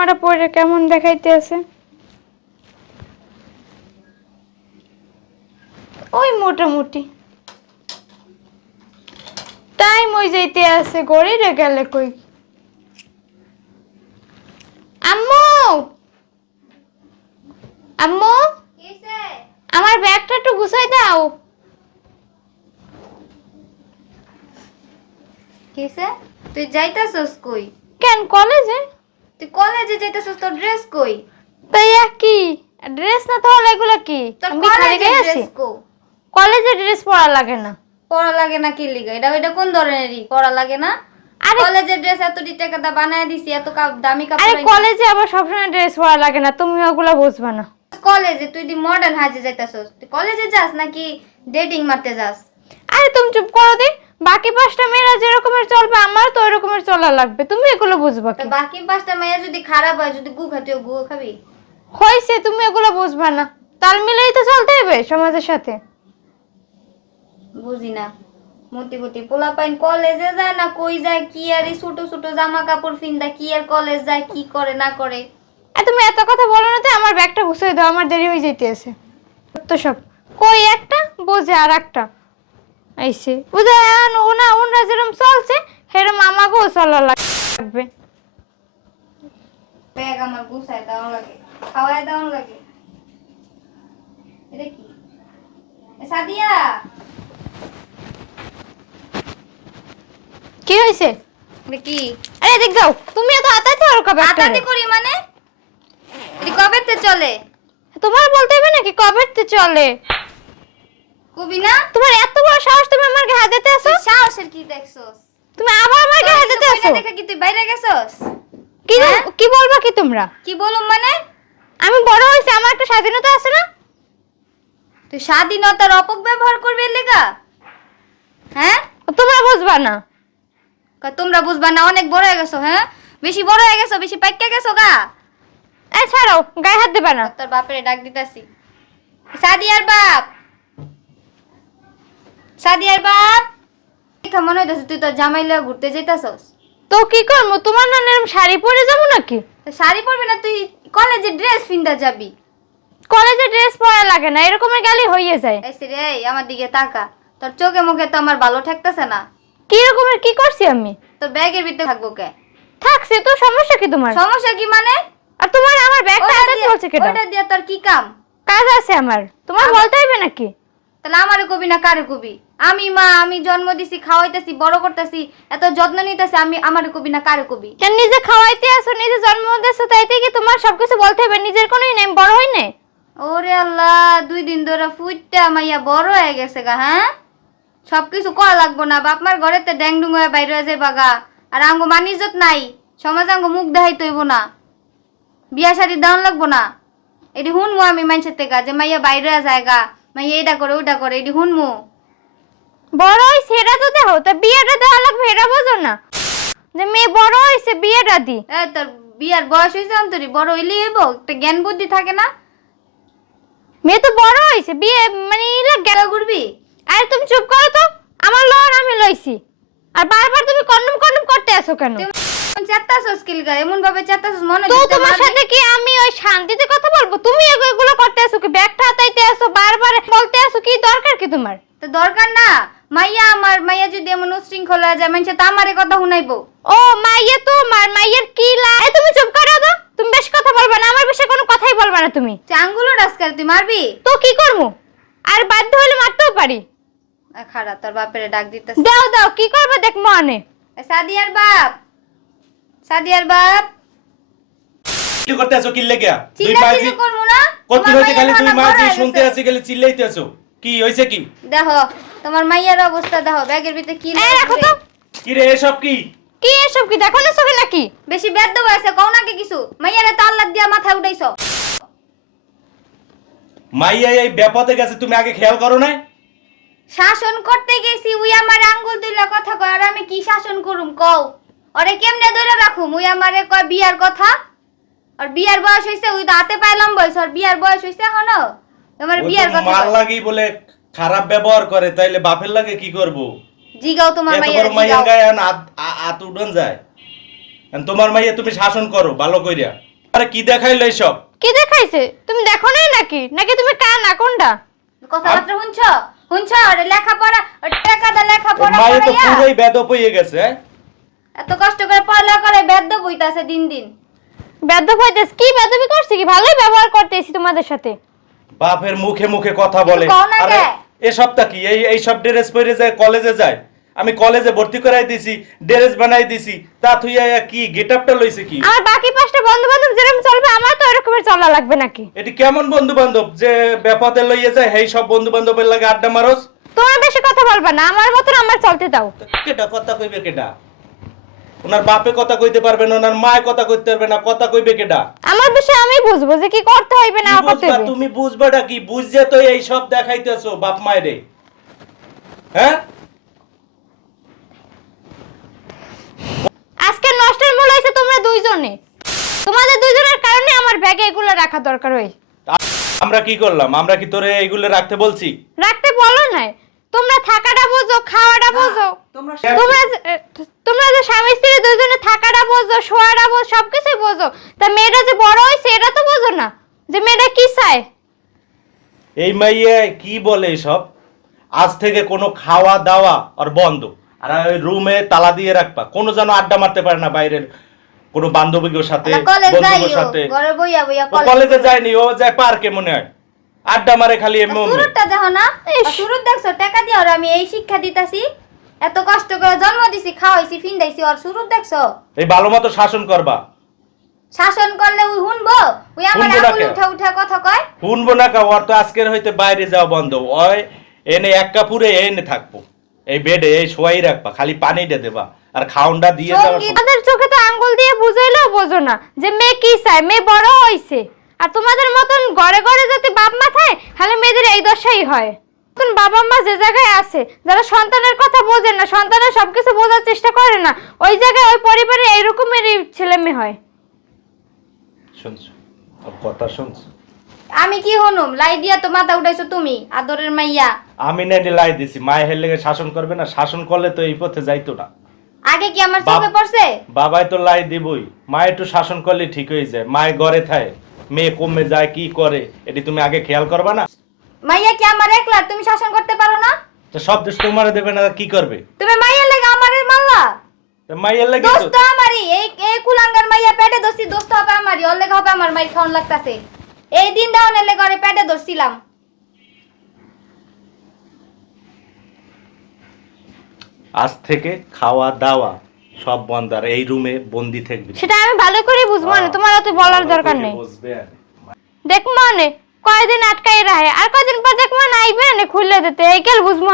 চশমাটা পরে কেমন দেখাইতে আছে? ওই মোটামুটি। টাইম ওই যাইতে আছে গড়িরে গেলে কই? আম্মু! আম্মু! আমার ব্যাগটা একটু গুছাই দাও। কিসে? তুই যাইতাছস কই? কেন কলেজে? তুই কলেজে যাইতাছস তোর ড্রেস কই? তাই কি ড্রেস না তাহলে এগুলো কি? আমি খালি কলেজে গায়ে আছি কলেজে ড্রেস পরা লাগে না। পড়া লাগে না কি লিগা? এটা এটা কোন ধরনেরই? পড়া লাগে না? আরে কলেজের ড্রেস এত টাকা দা বানায় দিছি এত দামি আরে কাপড় কলেজে আবার সবসময় ড্রেস পরা লাগে না। তুমি ওগুলো বুঝবে না। কলেজে তুই দি মডার্ন হাজে যাইতাছস। তুই কলেজে যাস নাকি ডেটিং মারতে যাস? আরে তুমি চুপ করো দে। বাকি পাঁচটা মেয়েরা যেরকমের চলবে আমার তো ওই রকমের চলা লাগবে। তুমি এগুলো বুঝবা কি? বাকি পাঁচটা মেয়ে যদি খারাপ হয় যদি গু খাতি গু খাবি? হয়েছে তুমি এগুলো বুঝবা না। তাল মিলেই তো চলতে হবে সমাজের সাথে। বুঝি না। মতি পোলা পাইন কলেজে যায় না কই যায় কি আর এই ছোট ছোট জামা কাপড় ফিন্দা কি আর কলেজ যায় কি করে না করে? আর তুমি এত কথা বলো না তো আমার ব্যাগটা গুছিয়ে দাও আমার দেরি হয়ে যেতে আছে তো সব। কই একটা? বোঝে আর একটা আইসে বুঝে ওনা ওনরা যেরকম চলছে সেরকম আমাকেও চলা লাগবে। ব্যাগ আমার গুছায় লাগে খাওয়ায় লাগে। এটা কি? সাদিয়া! কি হয়েছে কি? আরে দেখ দাও তুমি এত আতাতে আর কবে আতাতে করি মানে? এটি চলে? তোমার বলতে হবে নাকি কবে তে চলে? কবি না? তোমার এত বড় সাহস তুমি আমার গায়ে হাত দিতে আসো সাহসের কি দেখছস? তুমি আবার আমার গায়ে হাত দিতে আসো দেখে কি তুই বাইরে গেছস? কি হ্যাঁ? কি বলবা কি তোমরা? কি বলুম মানে? আমি বড় হয়েছি আমার একটা স্বাধীনতা আছে না? তুই স্বাধীনতার অপব্যবহার করবি লেগা? হ্যাঁ? তোমরা বুঝবা না। তোমরা বুঝবা না অনেক বড় হয়ে গেছো হ্যাঁ? বেশি বড় হয়ে গেছো বেশি পাইকা গেছো গা? এই ছাড়ো গায়ে হাত দেবে না। তোর বাপরে ডাক দিতাছি। সাদিয়ার বাপ! সাদিয়ার বাপ। দেখা মনে হইতাছে? তুই তোর জামাই লয়ে ঘুরতে যাইতাছস। তো কি করব তোমার না এরকম শাড়ি পরে যাব নাকি? তো শাড়ি পরবি না তুই কলেজে ড্রেস পিন্দা যাবি। কলেজে ড্রেস পরা লাগে না এরকমের গালি হয়ে যায়। এসে রে আমার দিকে তাকা। তোর চোখে মুখে তো আমার ভালো ঠেকতেছে না। কি রকমের কি করছি আমি? তোর ব্যাগের ভিতরে থাকব কে? থাকছে তো সমস্যা কি তোমার? সমস্যা কি মানে? আর তোমার আমার ব্যাগটা ওটা হাতে দিয়ে- চলছে কেন ওটা দিয়ে তোর কি কাম? কাজ আছে আমার। তোমার বলতে হবে নাকি? তাহলে আমারে কবি না কারে কবি? আমি মা আমি জন্ম দিছি খাওয়াইতেছি বড় করতেছি এত যত্ন নিতেছি আমি আমার কবি না কার কবি? কেন নিজে খাওয়াইতে আসো নিজে জন্ম দিয়েছ তাইতে কি তোমার সবকিছু বলতে হবে? নিজের কোনোই নেই বড় হই নাই? ওরে আল্লাহ দুই দিন ধরে ফুইটা মাইয়া বড় হয়ে গেছে গা হ্যাঁ? সবকিছু করা লাগবো না বাপ মার ঘরে তো ড্যাং ডুং হয়ে বাইরে হয়ে যাইবা গা। আর আঙ্গ মানিজত নাই সমাজ আঙ্গ মুখ দেখাই তৈব না। বিয়া শাড়ি দেওয়ান লাগবো না। এটি শুনমু আমি মানুষের থেকে যে মাইয়া বাইরে যায় গা মাইয়া এইটা করে ওইটা করে এটি শুনমু বড় হইছে এটা তো দেখো তা বিয়েটা দেওয়া লাগবে এটা বোঝো না। যে মেয়ে বড় হইছে বিয়েটা দি। এ তোর বিয়ার বয়স হয়েছে অন্তরি বড় হইলে হইব একটা জ্ঞান বুদ্ধি থাকে না? মেয়ে তো বড় হইছে বিয়ে মানে ইলা গেল ঘুরবি আরে তুমি চুপ করো তো আমার লন আমি লইছি। আর বারবার তুমি কন্ডম কন্ডম করতে আসো কেন? চেত্তাছস কিলকা এমন ভাবে চেত্তাছস মনে তো তোমার সাথে কি আমি ওই শান্তিতে কথা বলব? তুমি এগু- এগুলো করতে আসো কি? ব্যাগটা হাতাইতে আসো বারবার বলতে আসো কি দরকার কি তোমার? তো দরকার না মাইয়া আমার মাইয়া যদি এমন উশৃঙ্খলা হয়ে যায় মানুষে তো আমারে কথা শুনাইবো। ও মাইয়া তো মার মাইয়ের কি লা এ, তুমি চুপ করো তো। তুমি বেশ কথা বলবা না আমার বিষয়ে কোনো কথাই বলবা না তুমি। তুই আঙ্গুলো রাস্কার তুই মারবি? তো কি করব? আর বাধ্য হলে মারতেও পারি। আ, খাড়া তোর বাপেরে ডাক দিতেছে। দাও দাও কি করবে দেখ মনে। এ, সাদিয়ার বাপ। সাদিয়ার বাপ। কি করতে আছো কি লেগে চিল্লা মাঝি করব না। কত হইতে খালি মাইয়ার দুই মাঝি শুনতে গেছে। আছি গেলে চিল্লাইতে আছো। কি হইছে কি? দেখো তোমার মাইয়ার অবস্থা দেখো ব্যাগের ভিতরে কি এই রাখো তো। কি রে এসব কি? কি এসব কি? দেখো না চোখে নাকি? বেশি ব্যর্থ হয়েছে কও নাকি কিছু। মাইয়ারে তাল্লাদ দিয়া মাথা উঠাইছো। মাইয়া এই ব্যাপতে গেছে তুমি আগে খেয়াল করো না শাসন করতে গেছি উই আমার আঙ্গুল তুইলা কথা কয় আর আমি কি শাসন করুম কও? ওরে কেমনে ধরে রাখুম? উই আমারে কয় বিয়ার কথা। আর বিয়ার বয়স হইছে উই তো হাতে পাইলাম বয়স আর বিয়ার বয়স হইছে এখনও। তোমার বিয়ার কথা মার লাগি বলে খারাপ ব্যবহার করে তাইলে বাপের লাগে কি করব? জিগাও তোমার বড় মাইয়ার জিগাও। গায়ে আত- উডন যায়। তোমার মাইয়া তুমি শাসন করো ভালো কইরা। আরে কি দেখাইলো কি দেখাইছে? তুমি দেখো নাই নাকি? নাকি তুমি কানা কোনটা? কথাবার্তা শুনছ? শুনছ? ওরে লেখাপড়া টাকা দা লেখাপড়া মায়ে তো পুরোই বেদপ হয়ে গেছে হ্যাঁ? এত কষ্ট করে পড়ালেখা করে বেদ্য বইতাছে দিন দিন। বেদ্য হইতেছ কি বেদবি করছি কি? ভালোই ব্যবহার করতেছি তোমাদের সাথে। বাপের মুখে মুখে কথা বলে। কও না আরে কে? এসবটা কি? এই এই সব ড্রেস পরে যায় কলেজে যায়। আমি কলেজে ভর্তি করাই দিছি ড্রেস বানাই দিছি তা তুই আয়া কি গেটআপটা লইছে কি? আমার বাকি পাঁচটা বন্ধু বান্ধব যেরকম চলবে আমার তো এরকমের চলা লাগবে নাকি? এটি কেমন বন্ধু বান্ধব যে বেপদে লইয়ে যায় সেই সব বন্ধু বান্ধবের লাগে আড্ডা মারস? তোমরা বেশি কথা বলবা না আমার মতন আমার চলতে দাও। কেটা কথা কইবে কেটা ওনার বাপে কথা কইতে পারবে না ওনার মায় কথা কইতে পারবে না কথা কইবে কেটা আমার বিষয়ে আমি বুঝব যে কি করতে হইবে না করতে বুঝবা? হইবে। তুমি বুঝবাটা কি? বুঝছে তো এই সব দেখাইতেছো বাপ মায়েরে। হ্যাঁ? আজকে নষ্টের মূল হয়েছে তোমরা দুইজনে। তোমাদের দুইজনের কারণে আমার ব্যাগে এগুলো রাখা দরকার হয় আমরা কি করলাম? আমরা কি তোরে এগুলো রাখতে বলছি? রাখতে বলো নাই। তোমরা থাকাটা বোঝো খাওয়াটা বোঝো। তোমরা তোমরা যে স্বামী স্ত্রী দুজনে থাকাটা বোঝো শোয়াটা বোঝো সবকিছুই বোঝো। তা মেয়েটা যে বড় হয়েছে এটা তো বোঝো না যে মেয়েটা কি চায়। এই মাইয়ে কি বলে সব আজ থেকে কোনো খাওয়া দাওয়া আর বন্ধ। আর ওই রুমে তালা দিয়ে রাখবা। কোনো যেন আড্ডা মারতে পারে না বাইরের কোনো বান্ধবীর সাথে বন্ধুদের সাথে। ঘরে বইয়া বইয়া ও কলেজে যায়নি ও যায় পার্কে মনে হয়। আড্ডা মারে খালি এমনি অমনি। দেখো না। শুরুত দেখছ টাকা দিয়ে ওরে আমি এই শিক্ষা দিতাছি। এত কষ্ট করে জন্ম দিছি খাওয়াইছি ফিন্দাইছি ওর শুরুত দেখছ? এই ভালো মতো শাসন করবা। শাসন করলে উই শুনব উই আমার শুনব না আঙুল? উঠা উঠা কথা কয়? শুনব না কা ওর তো আজকের হইতে বাইরে যাওয়া বন্ধ। ওই এনে এক কাপুরে এনে থাকব। এই বেডে এই শোয়াই রাখবা খালি পানিটা দেবা। আর খাউনটা দিয়ে যাওয়া সঙ্গীত- তোমাদের চোখে তো আঙ্গুল দিয়ে বুঝাইলেও বোঝো না যে মেয়ে কি চায় মেয়ে বড় হইছে। আর তোমাদের মতন ঘরে ঘরে যদি বাপ মা থাকে তাহলে মেয়েদের এই দশাই হয়। নতুন বাবা মা যে জায়গায় আছে যারা সন্তানের কথা বোঝে না সন্তানের সবকিছু বোঝার চেষ্টা করে না ওই জায়গায় ওই পরিবারে এইরকমেরই ছেলে মেয়ে হয়। শুনছো? কথা শুনছো? আমি কি হনুম? লাই দিয়া তো মাথা উঠাইছো তুমি আদরের মাইয়া। আমি না লাই দিছি মায়ের হের লেগে শাসন করবে না শাসন করলে তো এই পথে যাইতো না। আগে কি আমার বাপ- চোখে পড়ছে? বাবাই তো লাই দিবই মা একটু শাসন করলে ঠিক হয়ে যায় মায়ের ঘরে থাকে মেয়ে কমে যায় কি করে এটি তুমি আগে খেয়াল করবা না? মাইয়া কি আমার একলা? তুমি শাসন করতে পারো না? তো সব দেশ তোমার দেবে না কি করবে? তুমি মাইয়া লেগে আমারে মারলা? তো মায়ের লেগে দোস্ত তো আমারই। এই এই কুলাঙ্গার মাইয়া পেটে দোস্তি দোস্ত হবে আমারই। ওর লেগে হবে আমার মাইর খাওয়ান লাগতাছে। এই দিন দাওনের লেগে ওরে পেটে ধরছিলাম। আজ থেকে খাওয়া দাওয়া সব বন্ধ আর এই রুমে বন্দি থাকবি। সেটা আমি ভালো করে বুঝব না তোমার অত বলার দরকার নেই। বুঝবে দেখ মনে কয়দিন আটকাই রাহে? আর কয়দিন পর দেখবেন আইবেন আইবে না খুললে দিতে, এই কেল বুঝব